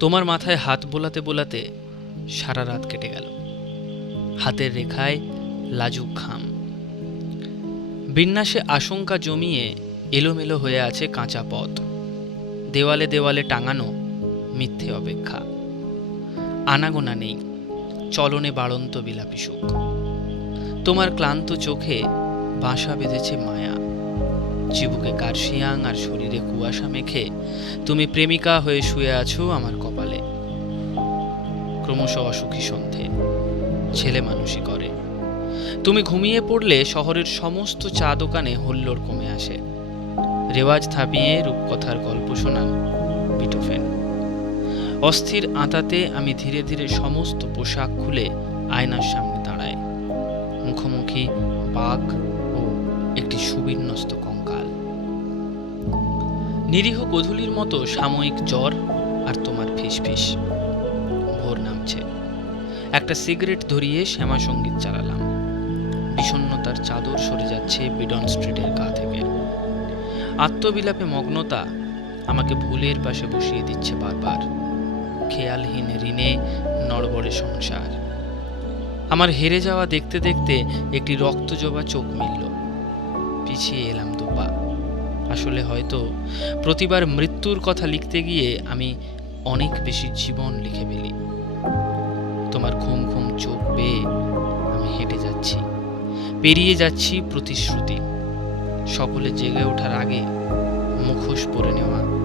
তোমার মাথায় হাত বোলাতে বোলাতে সারা রাত কেটে গেল। হাতের রেখায় লাজুক ঘাম, বিন্যাসে আশঙ্কা জমিয়ে এলোমেলো হয়ে আছে কাঁচা পথ, দেওয়ালে দেওয়ালে টাঙানো মিথ্যে অপেক্ষা। আনাগোনা নেই, চলনে বাড়ন্ত বিলাপী সুখ। তোমার ক্লান্ত চোখে বাসা বেঁধেছে মায়া, চিবুকে গার্শিয়াং আর শরীরে কুয়াশা মেখে তুমি প্রেমিকা হয়ে শুয়ে আছো আমার কপালে। ক্রমশ অসুখী সন্ধে, ছেলে মানুষই করে। তুমি ঘুমিয়ে পড়লে শহরের সমস্ত চা দোকানে হুল্লোড় কমে আসে। রেওয়াজ থাপিয়ে রূপকথার গল্প শোনান বিটোফেন। অস্থির আঁতাতে আমি ধীরে ধীরে সমস্ত পোশাক খুলে আয়নার সামনে দাঁড়াই। মুখোমুখি বাঘ ও একটি সুবিন্যস্ত কঙ্কাল। নিরীহ গোধূলির মতো সাময়িক জ্বর আর তোমার ফিসফিস। ভোর নামছে। একটা সিগারেট ধরিয়ে শ্যামা সঙ্গীত চালালাম। বিষণ্ণতার চাদর সরে যাচ্ছে বিডন স্ট্রিটের গা থেকে। আত্মবিলাপে মগ্নতা আমাকে ভুলের পাশে বসিয়ে দিচ্ছে বারবার। খেয়ালহীন ঋণে নড়বড়ে সংসার। আমার হেরে যাওয়া দেখতে দেখতে একটি রক্তজবা চোখ মিলল। পিছিয়ে এলাম দুপা। আসলে হয়তো প্রতিবার মৃত্যুর কথা লিখতে গিয়ে আমি অনেক বেশি জীবন লিখে ফেলি। তোমার ঘুম ঘুম চোখ বেয়ে আমি হেঁটে যাচ্ছি, পেরিয়ে যাচ্ছি প্রতিশ্রুতি। সকলে জেগে ওঠার আগে মুখোশ পরে নেওয়া